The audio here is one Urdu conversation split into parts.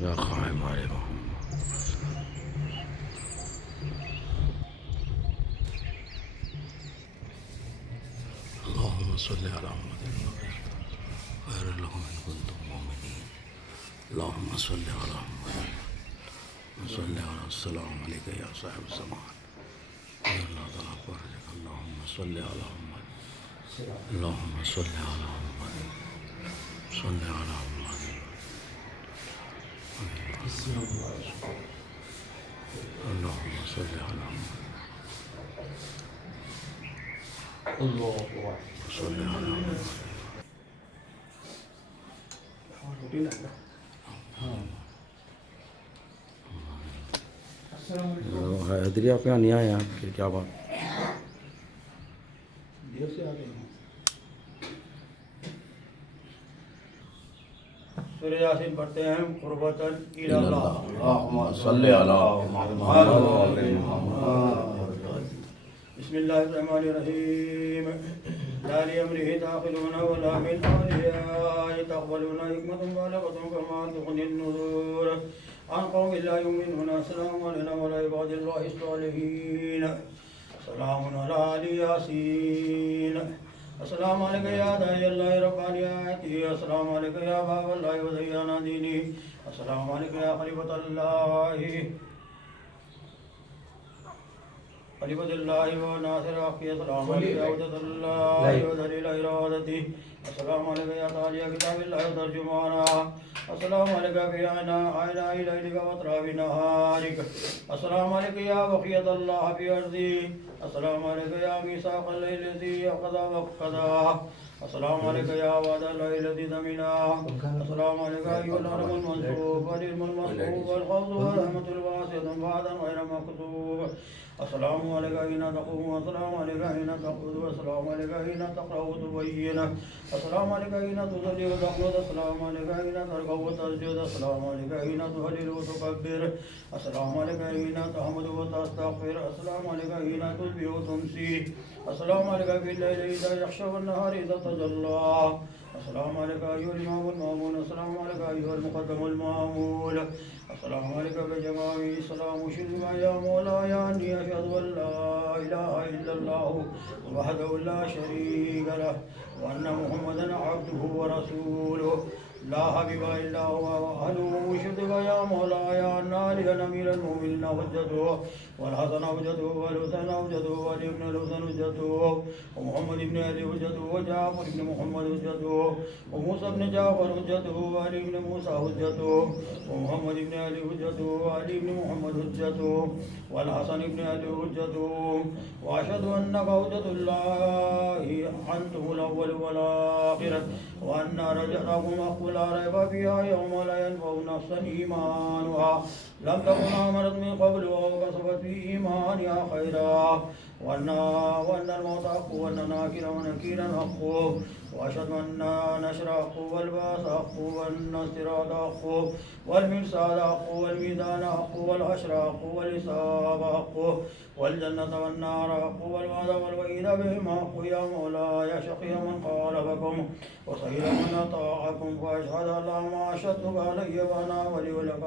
یا قائم آل محمد اللهم صل على محمد خير لهم إن كنتم مؤمنين اللهم صل على محمد وصل على السلام عليك يا صاحب الزمان يا الله تعالى فرجك اللهم صل على محمد اللهم صل على محمد صل على محمد اللهم صل على محمد صل على محمد حیدری آپ یہاں نہیں آئے ہیں پھر کیا بات دیر سے آ گئے ہیں سورہ یاسین پڑھتے ہیں قربتاً الی اللہ اللہم صلی علی محمد بسم اللہ الرحمن الرحیم لا لأمره تعقلون ولا من أولياء تقبلون حكمة بالغة كما تغني النذور عن قوم لا يؤمنون السلام علينا وعلى عباد الله الصالحين سلام على آل ياسين السلام عليك يا داعي الله رب آياته السلام عليك يا باب الله وديان دينه السلام عليك يا خليفة الله خليفة الله وناصر حقه السلام عليك يا وجد الله ودليل إرادته السلام عليك يا تالي كتاب الله ترجمانا السلام عليك في عينا ليلك وأطراف نهارك السلام عليك يا بقية الله في أرضي السلام عليك يا ميثاق الليل الذي قضى وقضى السلام عليك يا وعد الله الذي ضمنا السلام عليك أيها العلم المنصوب والعلم المصحوب والخوض والرحمة الواسعة بعد غير مكتوب السلام عليك حين تقوم والسلام عليك حين تقعد والسلام عليك حين تقرأ وتبين السلام عليك حين تصلي وتقنط السلام عليك حين تركع وتسجد السلام عليك حين تهلل وتكبر السلام عليك حين تحمد وتستغفر السلام عليك حين تصبح وتمسي السلام عليك في الليل إذا يخشى والنهار إذا تجلى السلام عليك أيها الإمام المأمون السلام عليك أيها المقدم المأمول السلام عليك بجماعي السلام شلما يا مولاي أني أشهد أن لا إله إلا الله وحده لا شريك له وأن محمدا عبده ورسوله لا حبيب إلا هو وأهله شدك يا مولاي أن علي أمير المؤمنين حجته والحسن حجته والحسين حجته والابن الحسن حجته ومحمد بن علي حجته وجعفر بن محمد حجته وموسى بن جعفر حجته وعلي بن موسى حجته ومحمد بن علي حجته وعلي بن محمد حجته والحسن بن علي حجته وأشهد أنك حجة الله أنتم الأول والآخر وأن رجعكم أقول لا ريب فيها يوم لا ينفع نفسا إيمانها لم تكن آمنت من قبل أو كسبت في إيمانها خيرا وأن الموت حق وأن ناكرا ونكيرا حق وأشهد أن نشر حق والباس حق وأن الصراط حق والمرصاد حق والميزان حق والحشر حق والحساب حق والجنة والنار حق والوعد والوعيد بهما حق يا مولاي شقي من خالفكم وسعيد من أطاعكم فأشهد أن لا ما أشهدتك علي وأنا ولي لك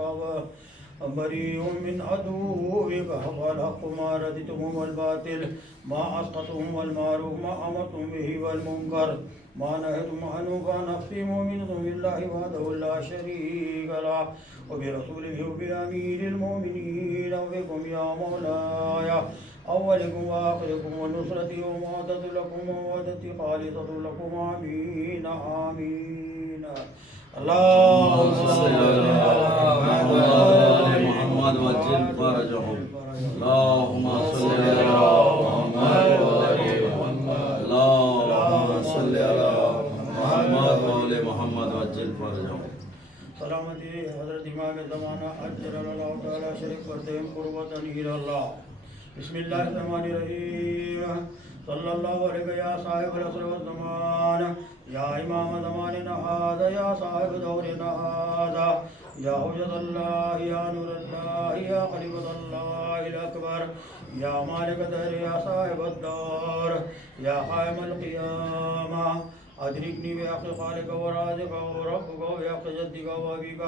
بريء من عدوك حق الحق ما رددتهم والباطل ما أسقطهم والمعروف ما أمرتم به والمنكر ما نهيتم عنه فنفسي مؤمن بالله وحده لا شريك له وبرسوله وبأمير المؤمنين وبكم يا مولاي أولكم وآخركم ونصرتي ومعدة لكم ومودتي خالصة لكم آمين آمين اللهم صل على محمد وعجل فرجهم اللهم صل على محمد اللهم صل على محمد وعلى محمد وعجل فرجهم سلامتی حضرت امام زمانہ اجر اللہ تعالی شریف کرتے ہیں قربتاً الی اللہ بسم اللہ الرحمن الرحیم صلی اللہ علیہ یا صاحب العصر والزمان یا امام زماننا هذا یا صاحب دورنا هذا یا حجت اللہ یا نور اللہ یا خلیفۃ اللہ الاکبر یا مالک دہر یا صاحب الدار یا قائم القیامہ أدركني بحق خالق ورازق وربك وبحق جدك وأبيك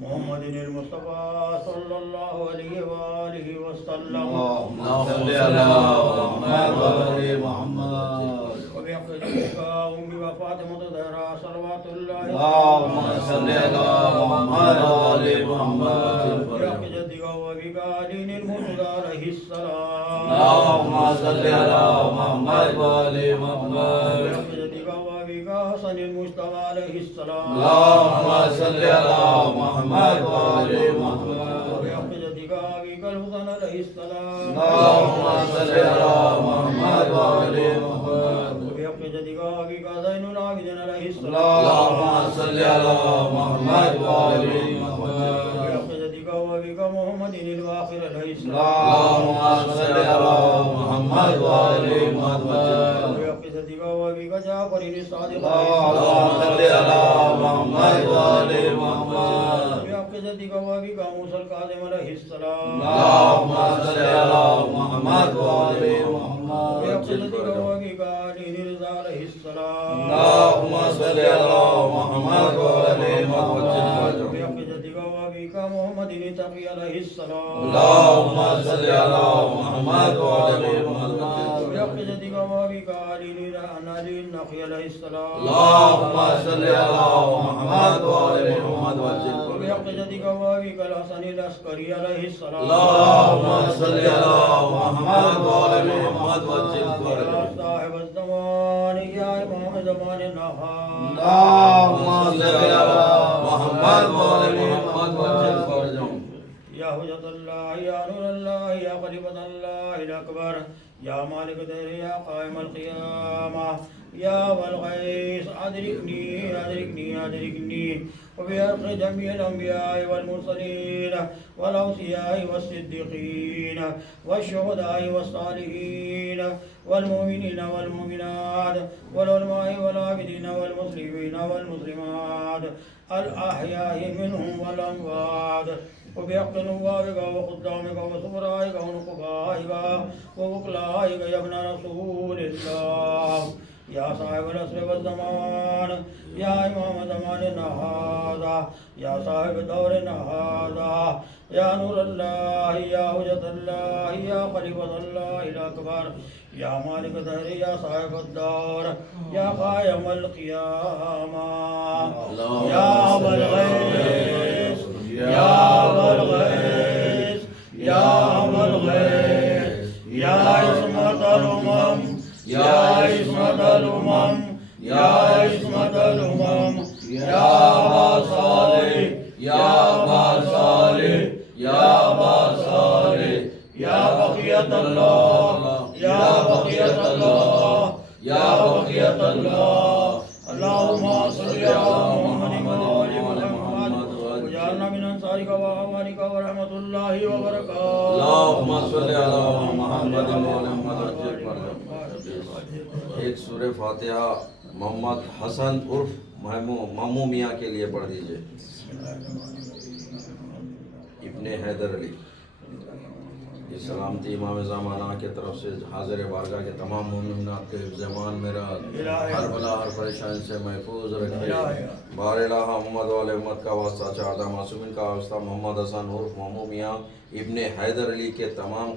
محمد المصطفى صلى الله عليه وآله وسلم اللهم صل على محمد وآل محمد وبحق جدك أمي وفاطمة الزهراء صلوات الله اللهم صل على محمد وآل محمد وبحق جدك وأبيك علي المرتضى عليه السلام اللهم صل على محمد وآل محمد وبحق جدك وأبيك حسن المجتبى عليه السلام اللهم صل على محمد وآل محمد وبحق جدك وأبيك الحسن عليه السلام اللهم صل على محمد وآل محمد وبحق جدك وأبيك زين العابدين عليه السلام اللهم صل على محمد وآل محمد وبحق جدك وأبيك محمد الباقر عليه السلام اللهم صل على محمد وآل محمد وبحق جدك وأبيك جعفر الصادق اللهم صل على محمد وآل محمد وبحق جدك وأبيك موسى الكاظم عليه السلام اللهم صل على محمد وآل محمد وبحق جدك وأبيك علي رضا عليه السلام اللهم صل على محمد وآل محمد وبحق جدك وأبيك محمد التقي عليه السلام اللهم صل على محمد وآل محمد وبحق جدك وأبيك علي النقي عليه السلام اللهم صل على محمد وآل محمد وبحق جدك وأبيك الحسن العسكري عليه السلام اللهم صل على محمد وآل محمد يا صاحب الزمان يا إمام زمان النهار اللهم صل على محمد وآل محمد يا حجة الله يا نور الله يا خليفة الله الأكبر يا مالك الدهر يا قائم القيامة يا أبا الغيث أدركني أدركني أدركني وبحق جميع الأنبياء والمرسلين والأوصياء والصديقين والشهداء والصالحين والمؤمنين والمؤمنات والعلماء والعابدين والمسلمين والمسلمات الأحياء منهم والأموات وبحق نوابك وخدامك وسفرائك ونقبائك ووكلائك يا ابن رسول الله يا صاحب العصر والزمان يا إمام زماننا هذا يا صاحب دورنا هذا يا نور الله يا حجة الله يا خليفة الله الأكبر يا مالك الدهر يا صاحب الدور يا قائم القيامة يا أبا الغيث يا أبا الغيث يا أبا الغيث يا عصمة الأمم يا عصمة الأمم يا عصمة الأمم يا أبا صالح يا أبا صالح يا أبا صالح يا بقية الله يا بقية الله يا بقية الله اللهم صل على محمد وآل محمد وجعلنا من أنصارك وأعوانك ورحمة الله وبركاته اللهم صل على محمد وآل محمد ایک سورہ فاتحہ محمد حسن عرف مامو میاں کے لیے پڑھ دیجئے ابن حیدر علی یہ سلامتی امام زمانہ کے طرف سے حاضر بارگاہ کے تمام مومنات کے حفظ امان میرا ہر بلا ہر پریشانی سے محفوظ رکھے بار الہ محمد والے امت کا واسطہ چاہتا معصومین کا واسطہ محمد حسن عرف مامو میاں ابن حیدر علی کے تمام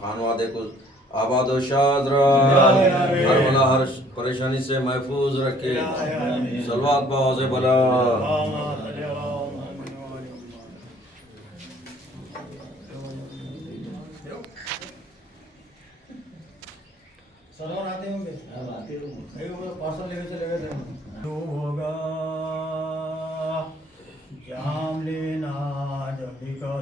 خانوادے کو آباد و شاد ہر بلا ہر پریشانی سے محفوظ رکھے صلوات بآواز بلا سلام آتے ہوں گے پارسل لے کے چلے گئے تھے ہوگا جام لینا جب بھی کا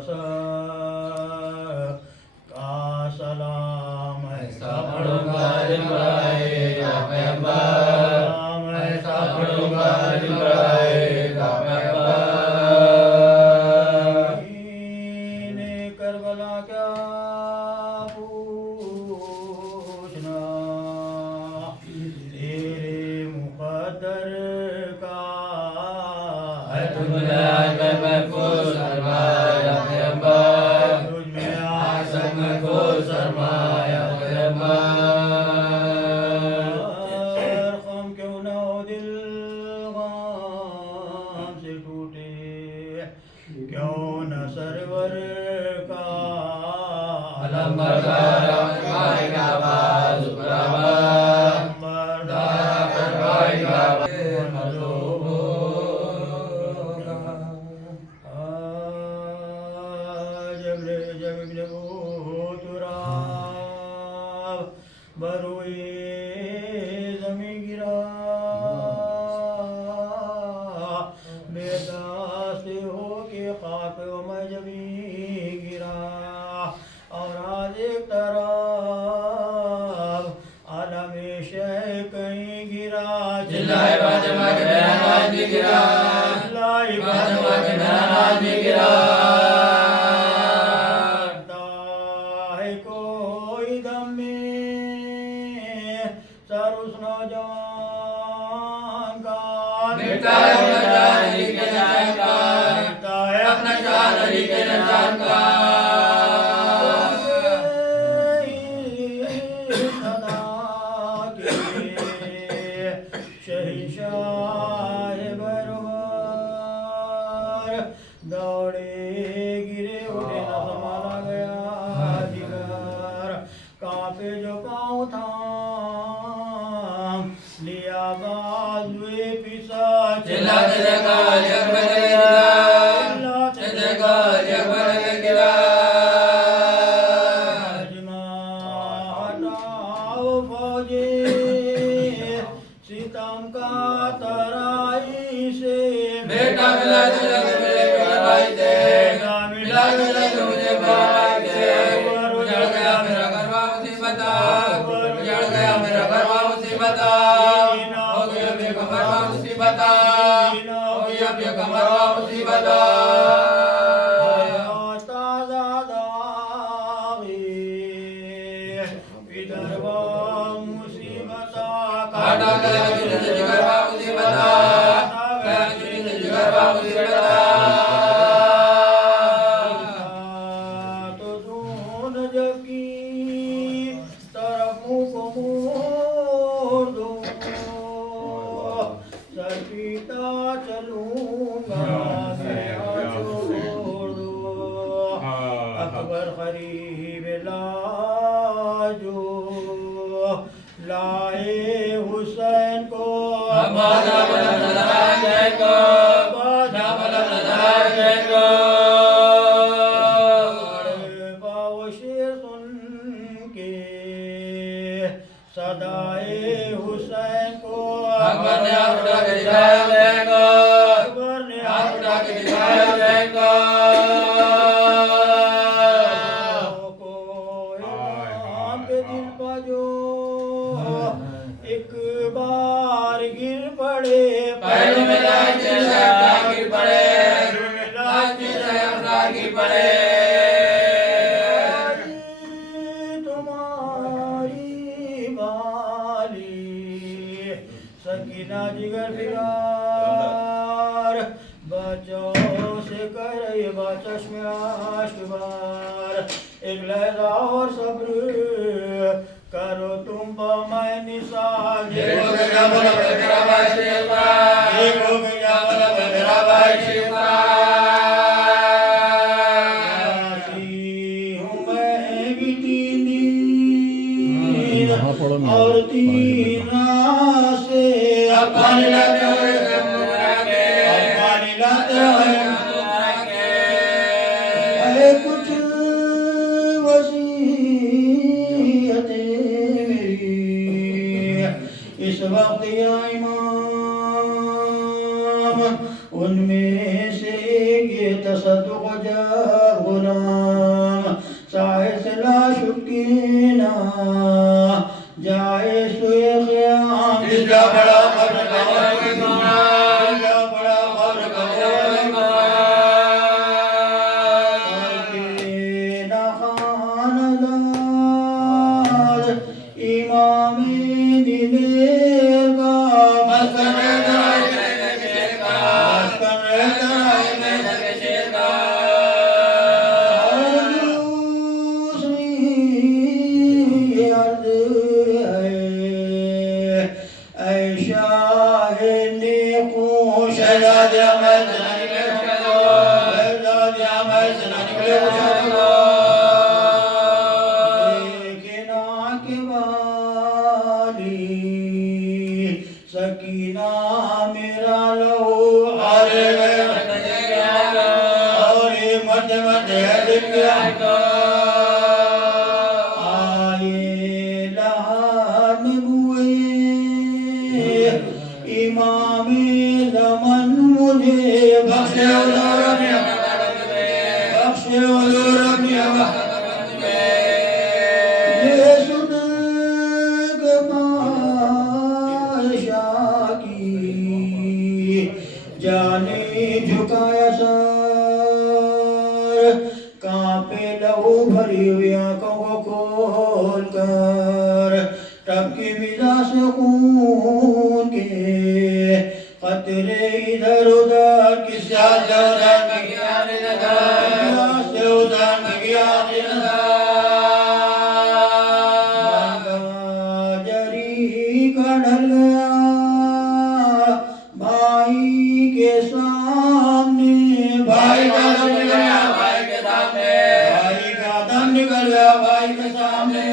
سلام ایسا پڑھوں گا جبرائیل کا پیغمبر ایسا پڑھوں گا جبرائیل کا پیغمبر کربلا کیا پوچھنا تیرے مقدر کا ہے تم نے محفوظ فرمایا پیغمبر کیوں نہ سرور کا علم بردار فرمائے گا باز برابر بردار فرمائے گا بروئے زمین گرا بے دست ہو کے خاک میں جبیں گرا اور آج ایک طرف عالم شہ کہیں گرا چلائے باجمہ کے بہنات بھی گرا چلائے باجمہ کے بہنات بھی گرا کوئی دم میں سر اس نوجوان کا بیٹا ہے اپنا شان علی کے نشان کا بیٹا ہے اپنا شان علی کے نشان کا صدا کے شہنشاہ بربر دوڑے گرے اٹھے نہ سنبھالا گیا جگر کانپے جو پاؤں تھام لیا بازوئے پیسا چلاتے جگہ اکبر کے گرا چلاتے جگہ اکبر کے گرا ہٹاؤ فوجی ستم کا ترائی سے بیٹا ملا تو لگ ملے میرے بھائی سے ملا تو لگ مجھے بھائی سے اجڑ گیا میرا گھروا مصیبت اجڑ گیا میرا گھروا مصیبت ہو گیا بے کمروا مصیبت ہو گیا بے کمروا مصیبت تازہ داغی ادھروا مصیبت کاٹا گیا جنت جگروا مصیبت گیا جنت جگروا مصیبت تو دون جگی طرف منہ کو موڑ دو سر پیتا چلوں گا میں چھوڑ دو اکبر قریب لاجو لائے حسین کو بادہ بلند نظر آئے حسین کو بادہ بلند نظر آئے حسین کو باو شیر سن کے صدائے حسین کو اکبر نے ہاتھ اٹھا کے دکھایا حسین کو اکبر نے ہاتھ اٹھا کے دکھایا حسین کو کو امام کے دل پر جو ایک بار گر پڑے پہلو میں لاش کے شہدا گر پڑے لاش کے شہدا گر پڑے تمہاری بالی سکینہ جگر فگار بچوں سے کرے با چشم عشق بار ایک لہجہ اور صبر کرو تم با میں نثار دیکھو کہ کیا مطلب ہے میرا بھائی شیفا دیکھو کہ کیا مطلب ہے میرا بھائی شیفا ہوں میں گٹی نیند اور تین سے پانی لاتے ہوئے پانی لاتے ہوئے کچھ وصیتیں میری اس وقت یا امام ان میں سے ایک یہ تصدق جا غلام ساحل سے لا شکینا جائے سوئے قیام جس کا بڑا قبر کا ہوئے گمان جس کا بڑا قبر کا ہوئے خاندار امام دلیر کا مسکن رہتا ہے میں کے شیر کا مسکن رہتا ہے میں کے شیر کا آئے لہار میں بوئے امام زمن مجھے بخشے حضور اپنی بخشے حضور اپنی یہ سن کے بادشاہ کی جانے جھکایا سر کانپے لہو بھری ہوئی آنکھوں کو کھول کر تب کی فضا سے خون کے قطرے ادھر ادھر کس یاد سے ادھر جری کا ڈھل گیا بھائی کے سامنے بھائی کا دم نکل گیا بھائی کے سامنے بھائی کا دم نکل گیا بھائی کے سامنے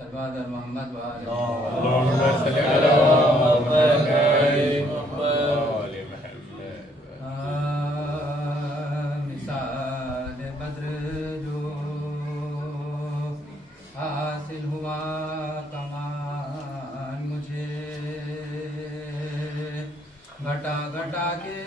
صلوات محمد وآل مثال بدر جو حاصل ہوا کمال مجھے گھٹا گھٹا کے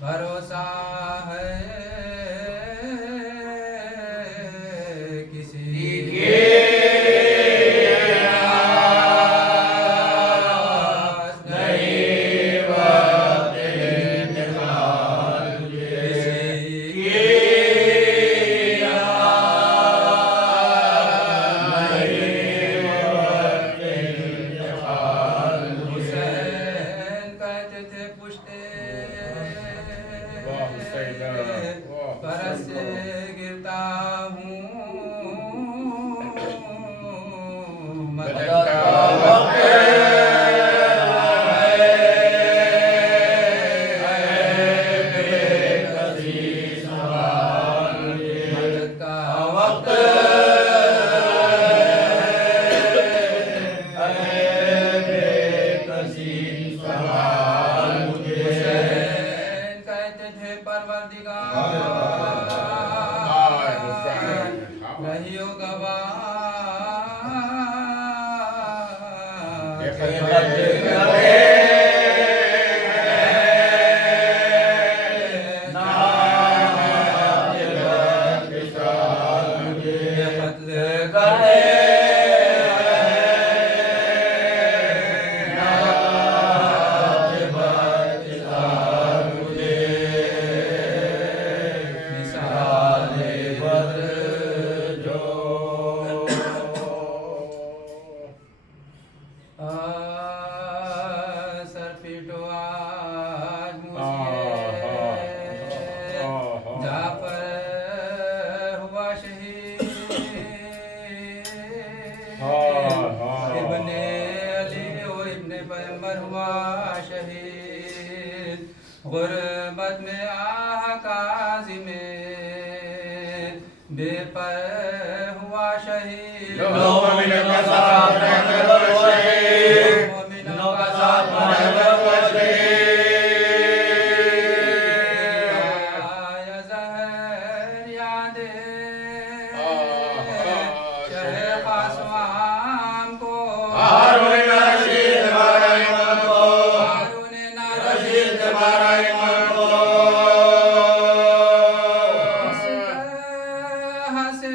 بھروسہ ہے کسی کے نہیں وقت انتقال کسی کے نہیں وقت انتقال حسین کہتے تھے پشتے برس سے گرتا ہوں مدد کا وقت رہیو سر پیٹو آج مجھے جعفر ہوا شہید ابن پیغمبر ہوا شہید غربت میں آہ کاظم بے پر ہوا شہید مومنوں کا ساتھ رہنے والو شہید مومنوں کا ساتھ رہنے والو شہید یا زہر یاد شہ خاصوام کو ہارون رشید ہمارا امام کو ہارون رشید ہمارا امام کو ہنسے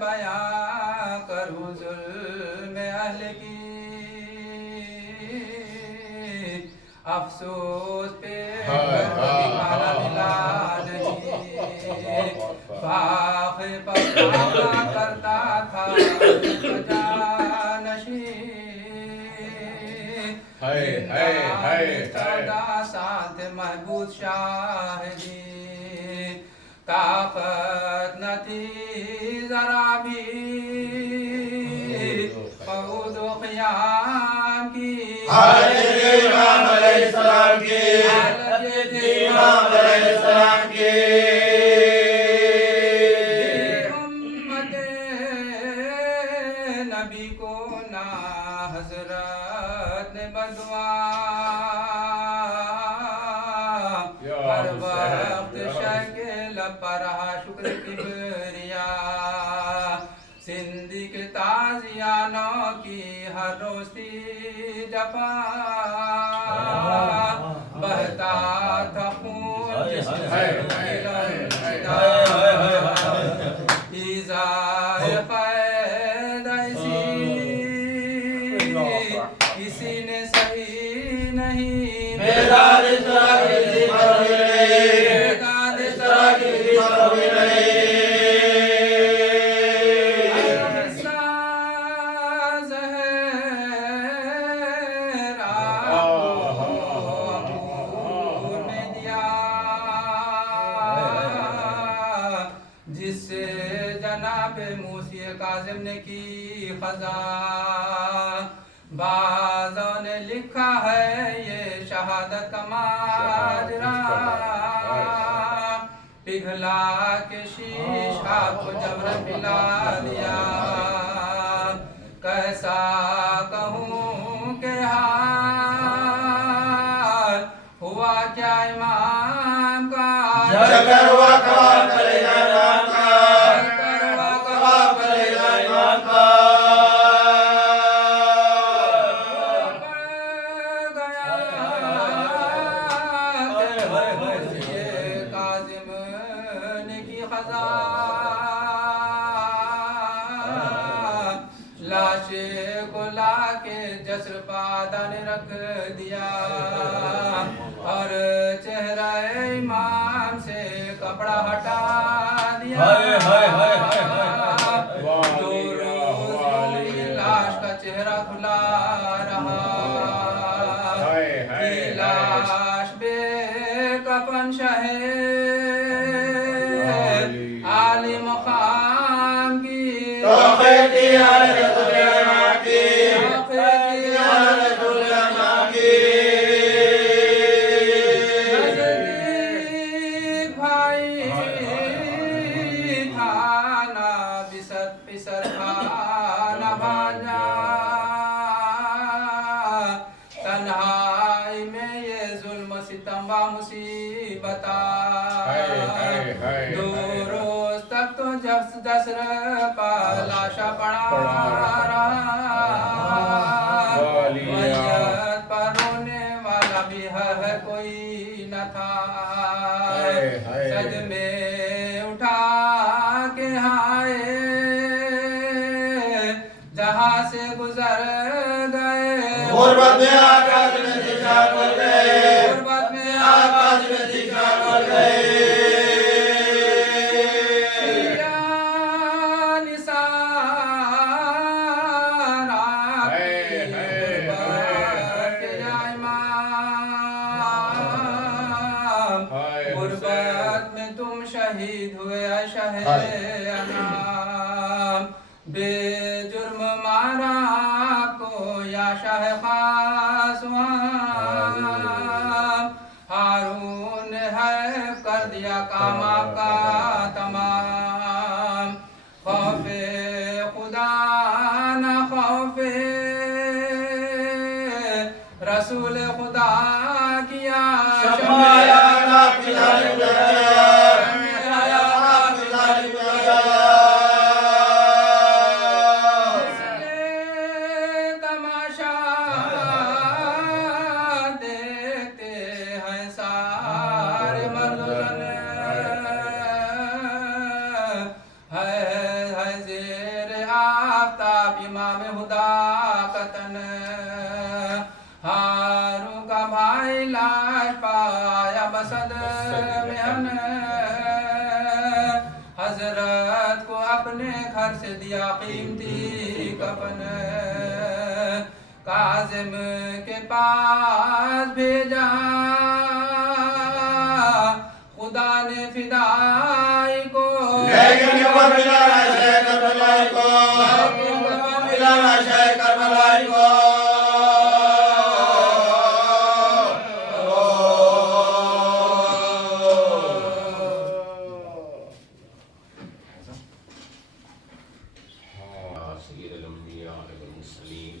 بیاں کروں ظلم اہل کی افسوس پہ کبھی کھانا ملا نہیں فاخ پکانا کرتا تھا جانشین چودہ سال تھے محبوب شاہدی طاقت نہ تھی ذرا بھی قعود و قیام کی حضرت امام علیہ السلام کی حضرت امام علیہ السلام کی امت نبی کو نہ حضرت نے بدعا ہر وقت شکل پر رہا شکر کبریا زندگی کے تازیانوں کی ہر روز تھی جفا بہتا تھا خون جس میں ایزائے قید ایسی کسی نے صحیح نہیں بیداد اس طرح کسی پر بھی نہیں بیداد اس طرح کسی پر بھی نہیں احساس ہے راہور میں دیا جس سے جناب موسی کاظم نے کی خزاں بعضوں نے لکھا ہے یہ شہادت کا ماجرا پگھلا کے شیشہ کو جبرن پلا دیا کیسا کہوں کہ حال ہوا کیا امام کا جگر ہوا کباب کرے گا امام کا جگر ہوا کباب کرے گا امام کا کاظم نے کی خزاں لاش کو لا کے جسر پادہ نے رکھ دیا اور چہرہ امام سے کپڑا ہٹا دیا دو روز لاش کا چہرہ کھلا رہا لاش بے کفن شہید عالی مقام کی توفیقی حضرت امام کی حضرت امام کی نزدیک بھائی تھانا پسر کھانا بھانجا تنہائی میں یہ ظلم ستم و مصیبتہ دو روز تک تو جسر پلاشا پڑا رہا میت پر رونے والا بھی ہے کوئی نہ تھا صدمے اٹھا کے ہائے جہاں سے گزر گئے غربت میں آکاش میں دکھا کر گئے غربت میں آکاش میں دکھا کر گئے غربت میں تم شہید ہوئے شہ انام بے جرم مارا آپ کو یا شاہ خدا نہ خوف رسول خدا کیا شمایا نا پلائے گیا میرا پلائے گیا تماشا دیکھتے ہیں سارے مرد ہے زیر آفتاب امام خدا کا تن ہاروں کا بھائی لاش پایا بسد مہن حضرت کو اپنے گھر سے دیا قیمتی کفن کاظم کے پاس بھیجا خدا نے فدائی کو لیکن وہ ملانا شیخ کربلائی کو ملانا شیخ کربلائی کو سيد الأنبياء والمرسلين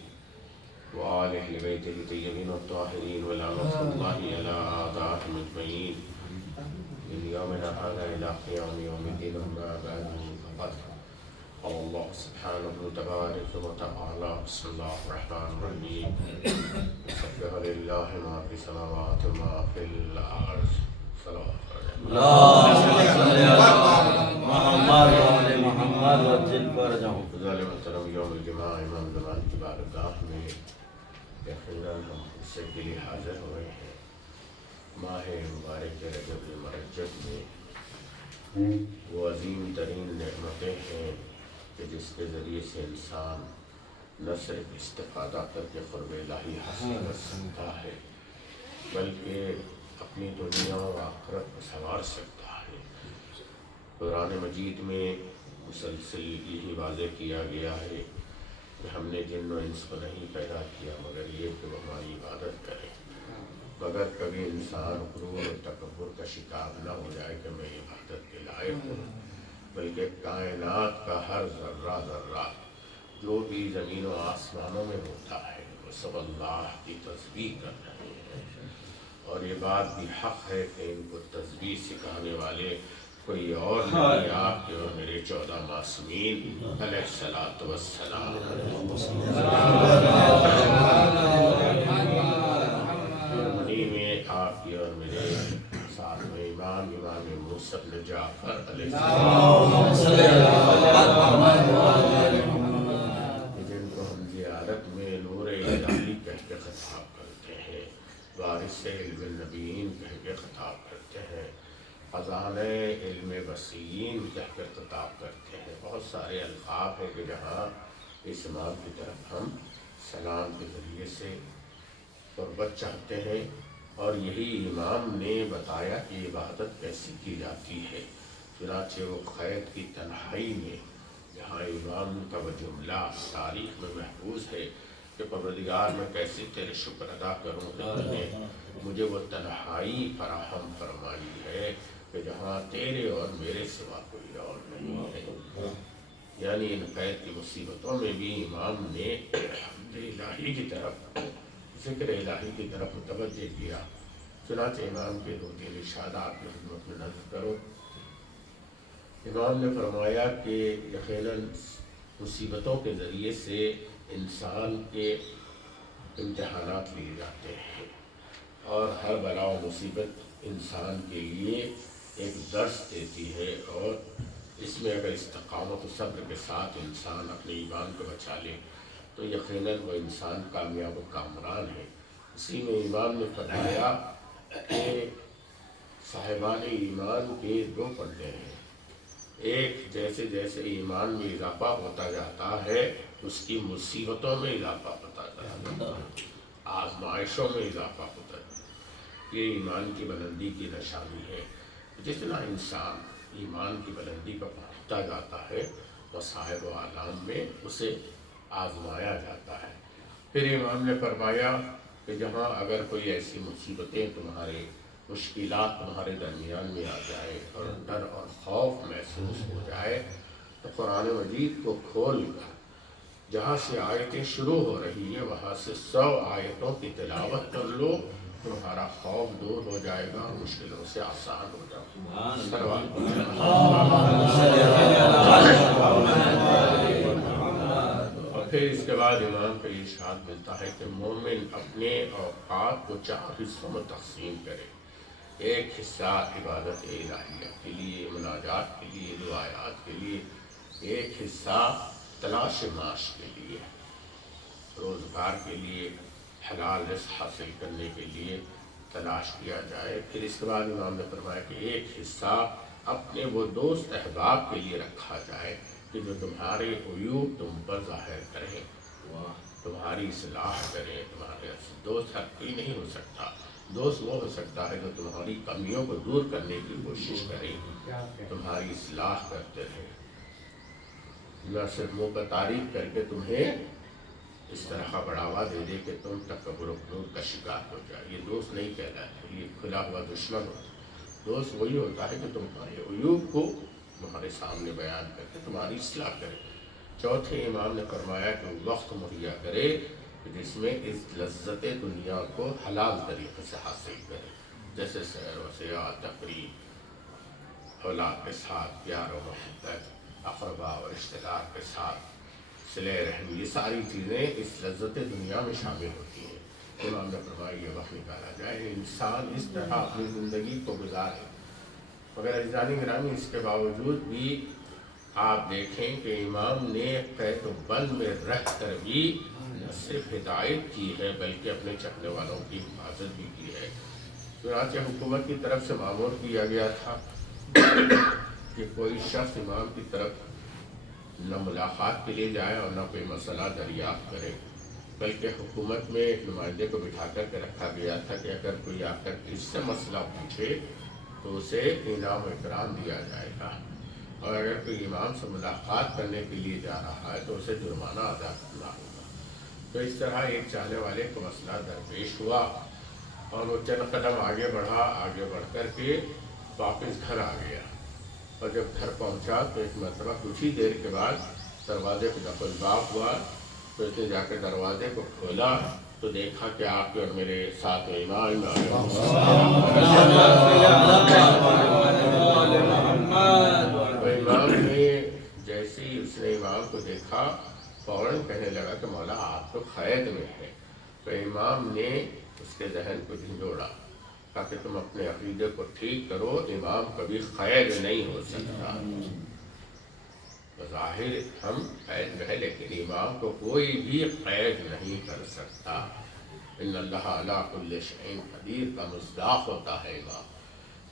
وآل أهل بيته الطيبين الطاهرين ولعنة الله على أعدائهم أجمعين من يومنا هذا إلى قيام يوم الدين أما بعد فقد قال الله سبحانه تبارك وتعالى بسم الله الرحمن الرحيم يسبح لله ما في السماوات وما في الأرض صلوات اللهم صل على محمد وعلى محمد وجل فرجهم ظالم محترم یوم الجمعہ امام زمان کی بارگاہ میں یقیناً ہم اس سے کے لیے حاضر ہوئے ہیں ماہ مبارک رجب المرجب میں وہ عظیم ترین نعمتیں ہیں کہ جس کے ذریعے سے انسان نہ صرف استفادہ کر کے قرب الہی حاصل کر سکتا ہے بلکہ اپنی دنیا و آخرت کو سنوار سکتا ہے۔ قرآن مجید میں مسلسل یہی واضح کیا گیا ہے کہ ہم نے جن و انس کو نہیں پیدا کیا مگر یہ کہ وہ ہماری عبادت کریں، مگر کبھی انسان غرور اور تکبر کا شکار نہ ہو جائے کہ میں عبادت کے لائق ہوں، بلکہ کائنات کا ہر ذرہ ذرہ جو بھی زمین و آسمانوں میں ہوتا ہے وہ سب اللہ کی تسبیح کر رہے ہیں، اور یہ بات بھی حق ہے کہ ان کو تسبیح سکھانے والے کوئی اور نہیں آپ کے اور میرے 14 معصومین علیہ الصلوۃ والسلام۔ جرمنی میں آپ کے اور میرے ساتھ میں امام موسی بن جعفر علیہ السلام، جن کو ہم زیارت میں نور الہی کہہ کے خطاب کرتے ہیں، وارث علم النبیین کہہ کے خطاب کرتے ہیں، خزانہ علم وسیعین کہہ کر خطاب کرتے ہیں۔ بہت سارے القاب ہیں کہ جہاں اس امام کی طرف ہم سلام کے ذریعے سے قربت چاہتے ہیں، اور یہی امام نے بتایا کہ عبادت کیسی کی جاتی ہے۔ چنانچہ وہ قید کی تنہائی میں جہاں امام کا وہ جملہ تاریخ میں محفوظ ہے کہ پروردگار میں کیسے تیرے شکر ادا کروں کہ تو نے مجھے وہ تنہائی فراہم فرمائی ہے کہ جہاں تیرے اور میرے سوا کوئی اور نہیں ہے۔ یعنی ان قید کی مصیبتوں میں بھی امام نے حمد الہی کی طرف، ذکر الہی کی طرف متوجہ کیا۔ چنانچہ امام کے دو تین ارشادات کی خدمت میں نظر کرو۔ امام نے فرمایا کہ یقیناً مصیبتوں کے ذریعے سے انسان کے امتحانات لیے جاتے ہیں، اور ہر بلا و مصیبت انسان کے لیے ایک درس دیتی ہے، اور اس میں اگر استقامت و صبر کے ساتھ انسان اپنے ایمان کو بچا لے تو یقیناً وہ انسان کامیاب و کامران ہے۔ اسی میں امام نے فرمایا کہ صاحبان ایمان کے دو پلڑے ہیں، ایک جیسے جیسے ایمان میں اضافہ ہوتا جاتا ہے اس کی مصیبتوں میں اضافہ ہوتا جاتا ہے، آزمائشوں میں اضافہ ہوتا ہے، یہ ایمان کی بلندی کی نشانی ہے۔ جتنا انسان ایمان کی بلندی پر پہنچتا جاتا ہے وہ صاحب و عالم میں اسے آزمایا جاتا ہے۔ پھر امام نے فرمایا کہ جہاں اگر کوئی ایسی مصیبتیں تمہارے مشکلات تمہارے درمیان میں آ جائے اور ڈر اور خوف محسوس ہو جائے تو قرآن مجید کو کھول کر جہاں سے آیتیں شروع ہو رہی ہیں وہاں سے 100 آیتوں کی تلاوت کر لو، تمہارا خوف دور ہو جائے گا، مشکلوں سے آسان ہو جائے گا۔ صلوات اور پھر اس کے بعد امام کا ارشاد ملتا ہے کہ مومن اپنے اوقات کو 4 حصوں میں تقسیم کرے۔ ایک حصہ عبادت الہیہ کے لیے، مناجات کے لیے، دعایات کے لیے، ایک حصہ تلاش معاش کے لیے، روزگار کے لیے، حلال رزق حاصل کرنے کے لیے تلاش کیا جائے۔ پھر اس کے بعد امام نے فرمایا کہ ایک حصہ اپنے وہ دوست احباب کے لیے رکھا جائے کہ جو تمہارے عیوب تم پر ظاہر کریں، تمہاری اصلاح کریں۔ تمہارے دوست ہر کوئی نہیں ہو سکتا، دوست وہ ہو سکتا ہے جو تمہاری کمیوں کو دور کرنے کی کوشش کرے، تمہاری اصلاح کرتے رہے، نہ صرف منہ پر تعریف کر کے تمہیں اس طرح کا بڑھاوا دے دے کہ تم تکبر و غرور کا شکار ہو جائے۔ یہ دوست نہیں کہلاتا، یہ کھلا ہوا دشمن ہوتا ہے۔ دوست وہی ہوتا ہے کہ تمہارے عیوب کو تمہارے سامنے بیان کر کے تمہاری اصلاح کرے۔ چوتھے امام نے فرمایا کہ وقت مہیا کرے جس میں اس لذت دنیا کو حلال طریقے سے حاصل کرے، جیسے سیر و سیاح، تفریح، اولاد کے ساتھ پیار و محبت، اقربا اور رشتہ دار کے ساتھ صلہ رحم، یہ ساری چیزیں اس لذت دنیا میں شامل ہوتی ہیں۔ امام نے فرمایا یہ وقت نکالا جائے، انسان اس طرح اپنی زندگی کو گزارے۔ مگر عزیزان گرامی، اس کے باوجود بھی آپ دیکھیں کہ امام نے قید و بند میں رہ کر بھی نہ صرف ہدایت کی ہے بلکہ اپنے چکنے والوں کی حفاظت بھی کی ہے۔ چنانچہ حکومت کی طرف سے مامور کیا گیا تھا کہ کوئی شخص امام کی طرف نہ ملاقات کے لیے جائے اور نہ کوئی مسئلہ دریافت کرے، بلکہ حکومت میں ایک نمائندے کو بٹھا کر کے رکھا گیا تھا کہ اگر کوئی آ کر اس سے مسئلہ پوچھے تو اسے انعام و اکرام دیا جائے گا، اور اگر کوئی امام سے ملاقات کرنے کے لیے جا رہا ہے تو اسے جرمانہ ادا کرنا ہوگا۔ تو اس طرح ایک چاہنے والے کو مسئلہ درپیش ہوا اور وہ چند قدم آگے بڑھا، آگے بڑھ کر کے واپس گھر آ گیا، اور جب گھر پہنچا تو ایک مرتبہ کچھ ہی دیر کے بعد دروازے پہ دخل باب ہوا، تو اس نے جا کے دروازے کو کھولا تو دیکھا کہ آپ کے اور میرے ساتھ امام نے جیسے ہی اس نے امام کو دیکھا فوراً کہنے لگا کہ مولا آپ تو قید میں ہیں۔ تو امام نے اس کے ذہن کو جھنجھوڑا، کہا کہ تم اپنے عقیدے کو ٹھیک کرو، امام کبھی قید نہیں ہو سکتا۔ بظاہر ہم قید میں ہیں لیکن امام کو کوئی بھی قید نہیں کر سکتا۔ ان اللہ علی کل شیء قدیر کا مصداق ہوتا ہے امام۔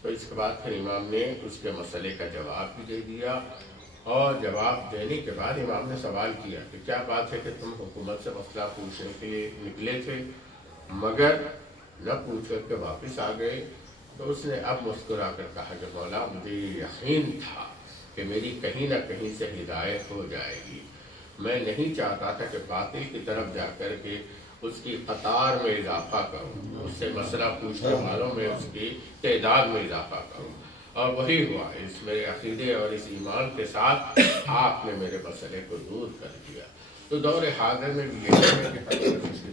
تو اس کے بعد پھر امام نے اس کے مسئلے کا جواب بھی دے دیا، اور جواب دینے کے بعد امام نے سوال کیا کہ کیا بات ہے کہ تم حکومت سے مسئلہ پوچھنے کے لیے نکلے تھے مگر نہ پوچھ کر کے واپس آ گئے؟ تو اس نے اب مسکرا کر کہا کہ مولا مجھے یقین تھا کہ میری کہیں نہ کہیں سے ہدایت ہو جائے گی، میں نہیں چاہتا تھا کہ باطل کی طرف جا کر کے اس کی قطار میں اضافہ کروں، اس سے مسئلہ پوچھنے والوں میں اس کی تعداد میں اضافہ کروں، اور وہی ہوا۔ اس میرے عقیدے اور اس ایمان کے ساتھ آپ نے میرے مسئلے کو دور کر دیا۔ تو دور حاضر میں بھی یہ ہے کہ اگر رشتہ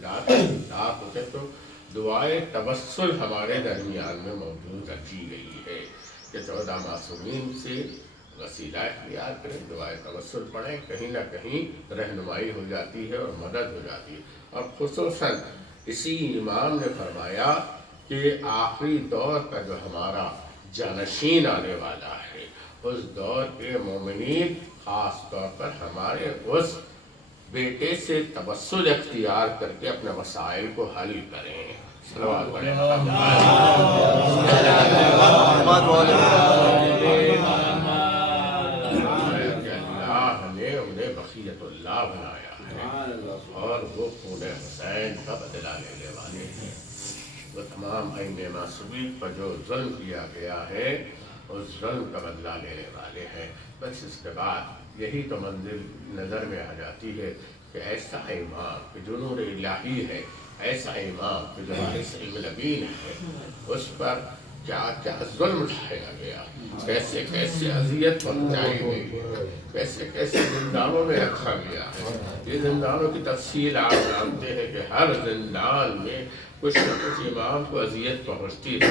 دار ہوتے تو دعائے توسل ہمارے درمیان میں موجود رکھی گئی ہے کہ 14 معصومین سے وسیلہ اختیار کریں، دعائے توسل پڑھیں، کہیں نہ کہیں رہنمائی ہو جاتی ہے اور مدد ہو جاتی ہے۔ اور خصوصاً اسی امام نے فرمایا کہ آخری دور کا جو ہمارا جانشین آنے والا ہے اس دور کے مومنین خاص طور پر ہمارے اس بیٹے سے توسل اختیار کر کے اپنے مسائل کو حل کریں۔ صلوات پڑھیں۔ اللہ نے انہیں بقیت اللہ بنایا ہے اور وہ خون حسین کا بدلہ لینے والے ہیں۔ وہ تمام ائمہ معصومین پر جو ظلم کیا گیا ہے اس ظلم کا بدلہ لینے والے ہیں۔ بس اس کے بعد یہی تو منزل نظر میں آ جاتی ہے کہ ایسا امام کہ جو نور الہی ہے، ایسا امام کہ جو وارث علم الامین ہے، اس پر کیا کیا ظلم اٹھایا گیا، کیسے کیسے اذیت پہنچائی گئی، کیسے کیسے زندانوں میں رکھا گیا ہے۔ یہ زندانوں کی تفصیل آپ جانتے ہیں کہ ہر زندان میں کچھ نہ کچھ امام کو اذیت پہنچتی ہے،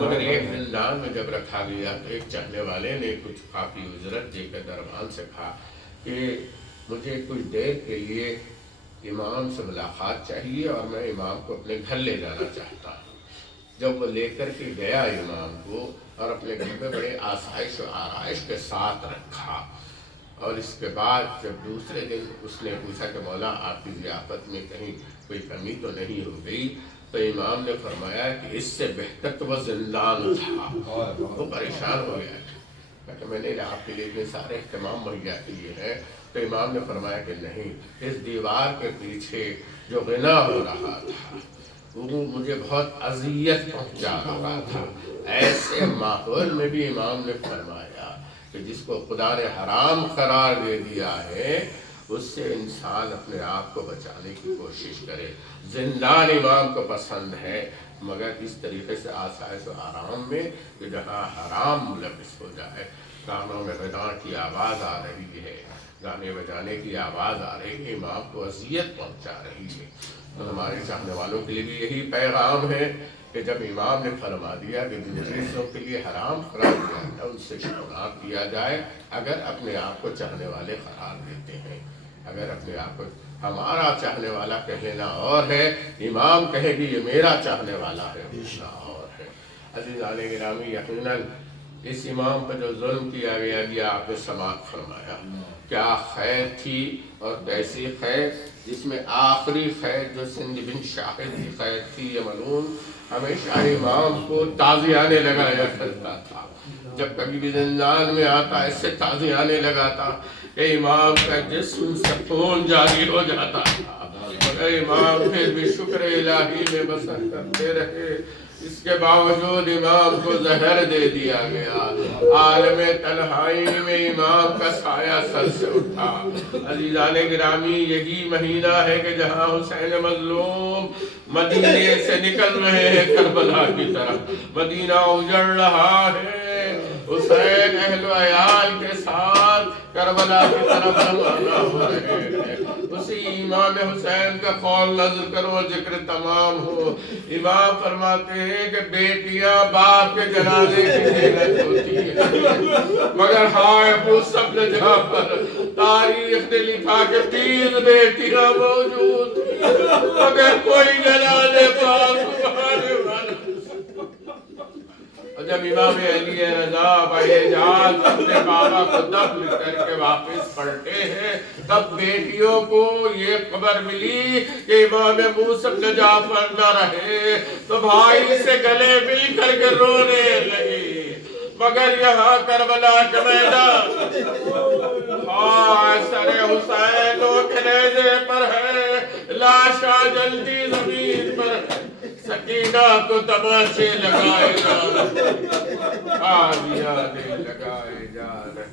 مگر ایک زندان میں جب رکھا گیا تو ایک چاہنے والے نے کچھ کافی اجرت دے کر دربان سے کہا کہ مجھے کچھ دیر کے لیے امام سے ملاقات چاہیے اور میں امام کو اپنے گھر لے جانا چاہتا ہوں۔ جب وہ لے کر کے گیا امام کو اور اپنے گھر میں بڑے آسائش و آرائش کے ساتھ رکھا، اور اس کے بعد جب دوسرے دن اس نے پوچھا کہ مولا آپ کی ضیافت میں کہیں کوئی کمی تو نہیں ہو گئی، تو امام نے فرمایا کہ اس سے بہتر تو وہ زندان تھا۔ وہ پریشان ہو گیا کہ میں نے آپ کے لیے اتنے سارے اہتمام مہیا کیے ہیں، تو امام نے فرمایا کہ نہیں، اس دیوار کے پیچھے جو غنا ہو رہا تھا وہ مجھے بہت اذیت پہنچا رہا تھا۔ ایسے ماحول میں بھی امام نے فرمایا کہ جس کو خدا نے حرام قرار دے دیا ہے اس سے انسان اپنے آپ کو بچانے کی کوشش کرے۔ زندان امام کو پسند ہے، مگر اس طریقے سے آسائش و آرام میں کہ جہاں حرام ملوث ہو جائے۔ کانوں میں غنا کی آواز آ رہی ہے، گانے بجانے کی آواز آ رہی ہے، امام کو اذیت پہنچا رہی ہے۔ تو ہمارے چاہنے والوں کے لیے بھی یہی پیغام ہے کہ جب امام نے فرما دیا کہ جن چیزوں کے لیے حرام قرار دیا ہے ان سے اجتناب کیا جائے، اگر اپنے آپ کو چاہنے والے قرار دیتے ہیں، اگر اپنے آپ کو ہمارا چاہنے والا کہنا اور ہے، امام کہے گی یہ میرا چاہنے والا ہے دوسرا اور ہے۔ عزیزان گرامی، یقیناً اس امام پر جو ظلم کیا گیا یہ آپ نے سماعت فرمایا، کیا خیر تھی اور کیسی خیر، جس میں آخری خیر جو سندھ بن شاہد کی خیر تھی، یہ ملعون ہمیشہ امام کو تعزیانے لگایا کرتا تھا۔ جب کبھی بھی زندان میں آتا ایسے تعزیانے لگاتا کہ امام کا جسم سے خون جاری ہو جاتا تھا، مگر امام پھر بھی شکر الہی میں بسر کرتے رہے۔ اس کے باوجود امام کو زہر دے دیا گیا، عالم تنہائی میں امام کا سایہ سر سے اٹھا۔ عزیزان گرامی، یہی مہینہ ہے کہ جہاں حسین مظلوم مدینے سے نکل رہے ہیں کربلا کی طرف، مدینہ اجڑ رہا ہے، حسین اہل و عیال کے ساتھ کربلا کی طرف روانہ ہو رہے ہیں۔ اسی امام حسین کا قول نظر کرو، ذکر تمام ہو۔ امام فرماتے ہیں کہ بیٹیاں باپ کے جنازے کی زینت ہوتی ہیں، مگر ہائے موصف نے جہاں پر تاریخ نے لکھا کہ 30 بیٹیاں موجود تھیں، مگر کوئی جنازے پاک سبحانے والا۔ اور جب امام علی رضا باجاز اپنے بابا کو دفن کر کے واپس پلٹے ہیں، تب بیٹیوں کو یہ خبر ملی کہ امام موصف نے جعفر نہ رہے، تو بھائی سے گلے مل کر کے رونے لگے، مگر یہاں کربلا کا میدان سر حسین و کلیجے پر ہے، لاشا جلدی زمین پر ہے، سکینہ کو تماشے لگائے جا رہے، آدیانے لگائے جا رہے۔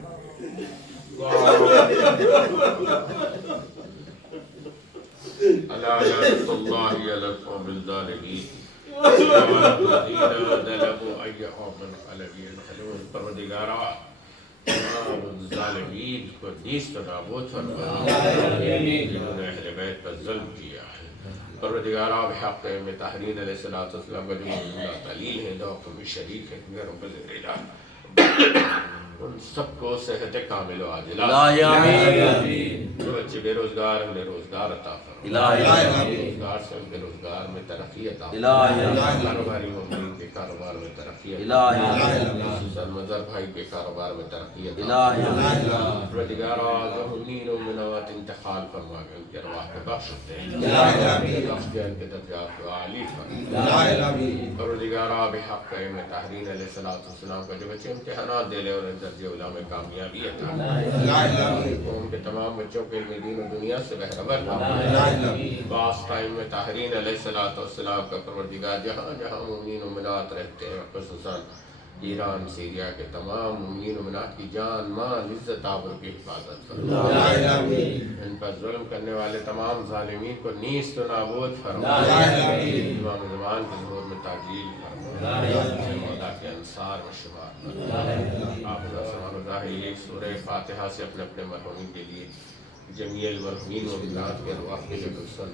اللہ لعنت اللہ علی القوم الظالمین الذین ظلموا ایہم الخلق ينحلون۔ پروردگارا تمام الظالمین کو نیست و نابود فرما جنہوں نے اہل بیت پر ظلم کیا ہے۔ پروردگارا بحق میں طاہرین علیہ السلام کا جو اللہ تعلیل ہے، دوقوں میں شریک ہے، گھروں پر ذکر الہ، ان سب کو صحت کامل و عاجلہ، جو بچے بے روزگار انہیں روزگار عطا فرما، روزگار سے ان کے روزگار میں ترقی عطا فرما، کاروباری ممالک کے کاروبار میں ترقی عطا فرما، خصوصاً مظہر بھائی کے کاروبار میں ترقی عطا فرما۔ پروردگارا جو مومنین و مومنات انتقال فرما گئے ان کے ارواح کو بخش دے، ان کے درجات کو عالی فرما۔ پروردگارا بحق میں طاہرین علیہ السلام کا جو بچے امتحانات دے لے اور درجہ اولیٰ میں کامیابی عطا فرما، قوم کے تمام بچوں کے علم دین و دنیا سے بہرور فرما۔ واسطہ میں طاہرین علیہ السلام کا پروردگار جہاں جہاں مومنین و مومنات رہتے ہیں، خصوصاً ایران سیریا کے تمام مومنین و مومنات کی جان مال عزت آبرو کی حفاظت فرما۔ ان پر ظلم کرنے والے تمام ظالمین کو نیست و نابود فرما۔ امام زمان کے ظہور میں تعجیل فرما۔ مولا کے انصار و شمار آپ ظاہر سورہ فاتحہ سے اپنے اپنے مرحومین کے لیے جمیع المرحومین و بلاد کے ارواح کے لیے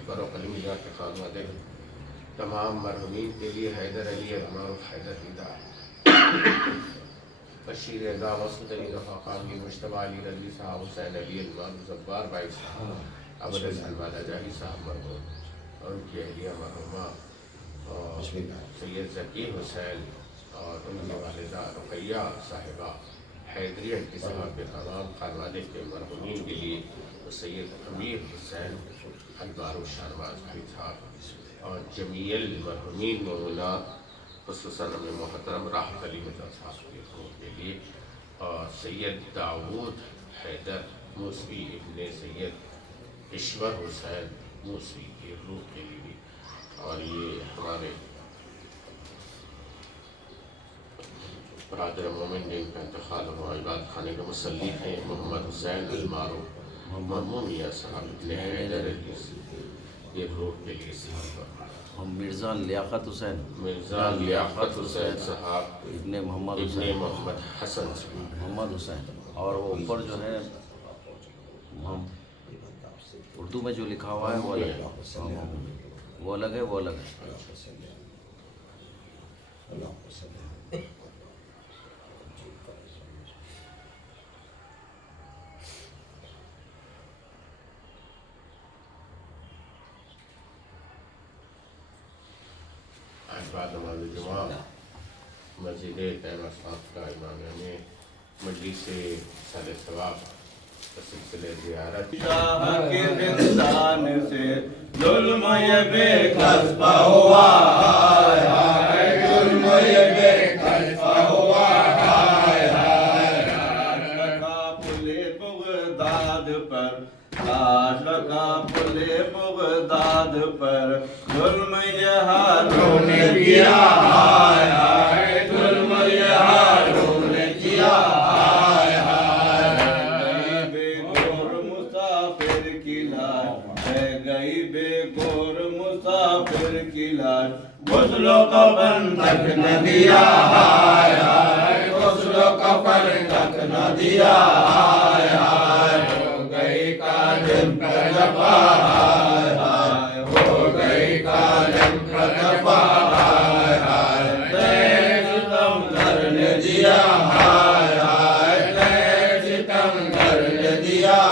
پر و قلمی جات کے خاتمہ دے تمام مرحومین کے لیے حیدر علی معروف حیدر دیدہ بشیر اعظا وسط علی رفا خانگی مجتبہ علی رضی صاحب حسین علی المعروف زبار بائی صاحب ابو الحلوہ جاہی صاحب مرحوم اور ان کی اہلیہ مرحومہ اور سید ذکی حسین اور ان کی والدہ رقیہ صاحبہ حیدری انتصاب کے تمام خانوادے کے مرحومین کے لیے سید امیر حسین المعروف شہنواز بھائی صاحب اور جمیع المرحومین مومنات خصوصاً اپنے محترم راحت علی مرزا صاحب کے روح کے لیے اور سید داود حیدر موسوی ابن سید اشور حسین موسوی کی روح کے لیے اور یہ ہمارے برادر مومن جن کا انتقال ہوا عبادت خانے کے مسلک ہیں محمد حسین المعروف محمد میاں صاحب ابن حیدر علی یہ روح کے لیے صاحب مرزا لیاقت حسین مرزا لیاقت حسین صاحب ابن محمد ابن حسین محمد حسن صاحب محمد حسین اور وہ اوپر جو ہے اردو میں جو لکھا ہوا ہے وہ الگ ہے وہ الگ ہے وہ الگ ہے آج بعد نماز جمعہ مسجد طیبہ صاحب کا امام نے مجلس سال ثواب سلسلے زیارت شاہ کے زندان سے ظلم یہ بے قصبہ ہوا ہے ظلم یہ بے قصبہ ہوا ہے لگا پلے بغداد پر لاش لگا پلے بغداد پر ظلم یہ ہارون نے کیا ہے ظلم یہ ہارون نے کیا غسل و کفن تک نہ دیا ہے غسل و کفن تک نہ دیا ہے ہو گئی کالم پر دفا ہے ہو گئی کالم پر دفا ہے ستم کرنے دیا ہے ستم کرنے دیا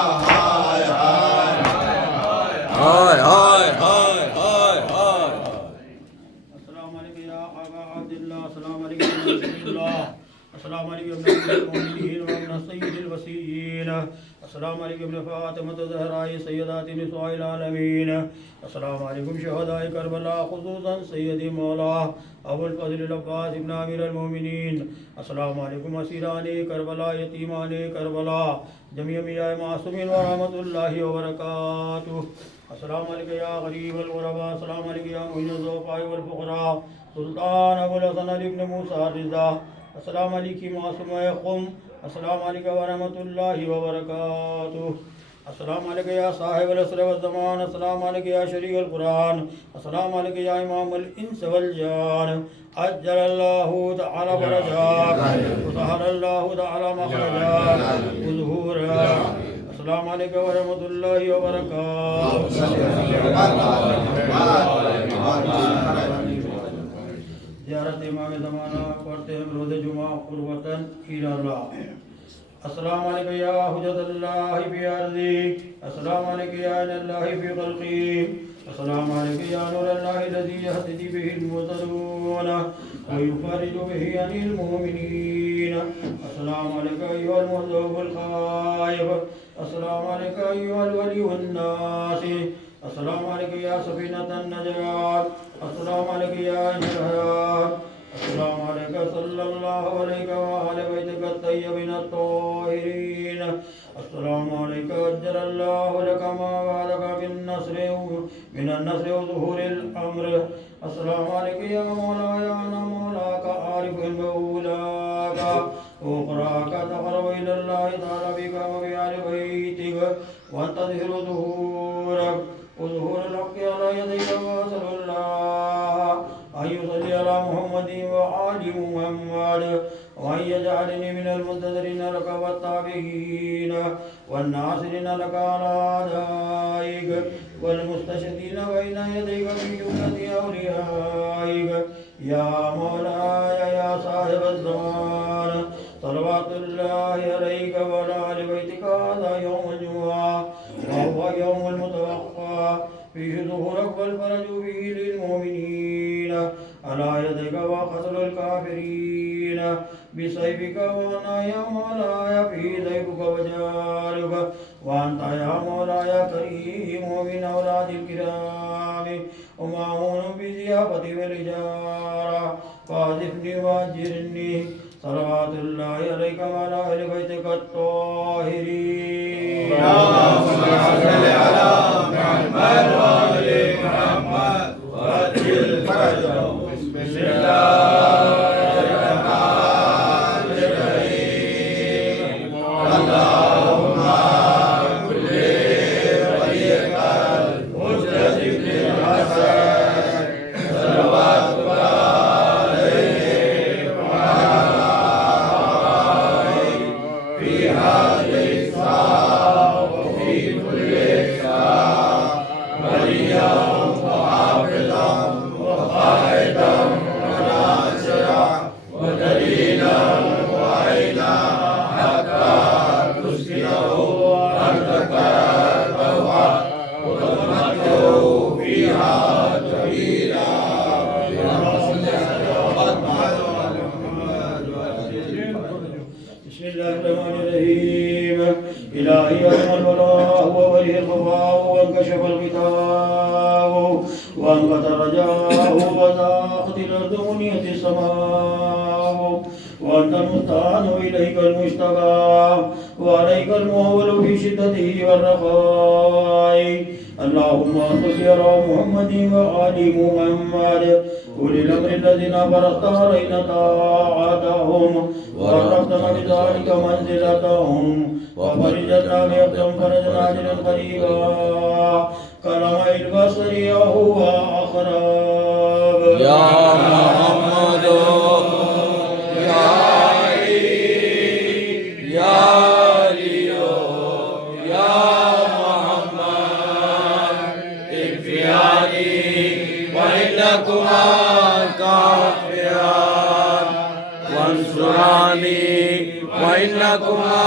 السلام علیکم المؤمنین وابن سید الوسیین السلام علیکم فاطمۃ الزہراء سیدات نساء العالمین السلام علیکم شہداء کربلا خصوصا سید مولا ابو الفضل العباس ابن امیر المؤمنین السلام علیکم اسیران کربلا یتیمان کربلا جمیع انبیاء معصومین ورحمۃ اللہ وبرکاتہ السلام علیکم یا غریب الغرباء السلام علیکم یا معین الضعفاء والفقراء سلطان ابو الحسن علی بن موسیٰ رضا السلام علیکم معصومہ قم السلام علیکم ورحمۃ اللہ وبرکاتہ السلام علیکم یا صاحب العصر والزمان السلام علیکم یا شریع القرآن السلام علیکم یا امام الانس والجان عجل اللہ تعالی فرجاک وسہل اللہ تعالی مخرجاک وظہورک السلام علیکم ورحمۃ اللہ وبرکاتہ زیارت امام زمانہ پڑھتے ہیں روز جمعہ قربتاً الی اللہ السلام علیکم یا حجت اللہ فی ارضی السلام علیکم یا عین اللہ فی خلقی السلام علیکم یا نور اللہ الذی یہتدی بہ المہتدون ویفرج بہ عن المؤمنین السلام علیکم ایھا المحبوب الخائف السلام علیکم ایھا الولی الناس السلام علیکم یا سفینۃ النجات السلام علیکم یا عین الحیات السلام علیکم صلی اللہ علیہ وآلہ بیتک الطیبین الطاہرین السلام علیکم اجر اللہ لک ما وعدک من النصر وظہور الامر السلام علیکم یا مولایا انا مولاک عارف بولاک اقراک تقرب الی اللہ تعالی بک وبآل بیتک وانتظر ظہورک وظہور الحق علی یدیک واسأل اللہ أن يصلي على محمد لك على أعدائك والمستشهدين بين يديك في جملة أوليائك يا مولاي يا صاحب الزمان صلوات الله عليك وعلى آل بيتك. هذا يوم الجمعة وهو يوم المتوقع فيه ظهورك والفرج فيه للمؤمنين على يدك وقتل الكافرين بسيفك. وانا يا مولاي فيه ضيفك وجارك وانت يا مولاي كريم من اولاد الكرام ومعون بزيافة والإجارة فاذفني واجرني صلوات الله عليك وعلى أهل بيتك الطاهرين. اللهم صل على محمد وآل محمد وأجل فرجهم. بسم الله الرحمن الرحيم. اللهم كل وليك المجتهد بالحسن صلواتك عليه وعلى آله في هذه الساعة وفي كل ساعة وليا وحافظا وقائدا وناصرا ودليلا وعينا حتى تسكنه أرضك طوعا وتمتعه فيها طويلا. بسم الله الرحمن الرحيم. إلهي أتم البلاء وولي الخفاء وانكشف الغطاء وانقطع الرجاء وضاقت الأرض منيت السماء وأنت المستعان وإليك المشتكى وعليك المؤول في شدته والرخاء. اللهم صل على محمد وآل محمد أولي الأمر الذين فرضت علينا طاعتهم وعرفتنا بذلك منزلتهم وفرجتنا بيقظا فرجا عاجلا قريبا كلمع البصر وهو أخراب. يا محمد يا علي يا علي يا محمد اكفياني وإنكما كافيان وانصراني وإنكما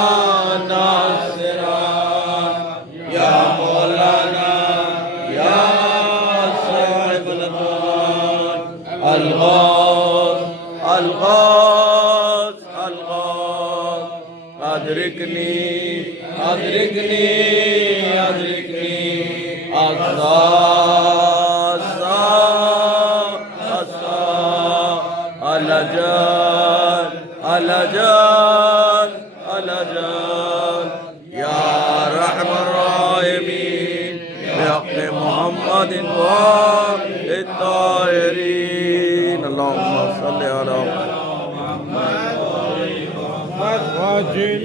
ناصران. يا مولانا يا صاحب الأمان الغوث الغوث الغوث أدركني أدركني أدركني الأجل الأجل الأجل. يا أرحم الراحمين بحق محمد والطاهرين. اللهم صل على محمد وعجل.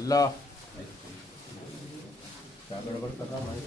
اللہ کیا گڑبڑ کر رہا ہے؟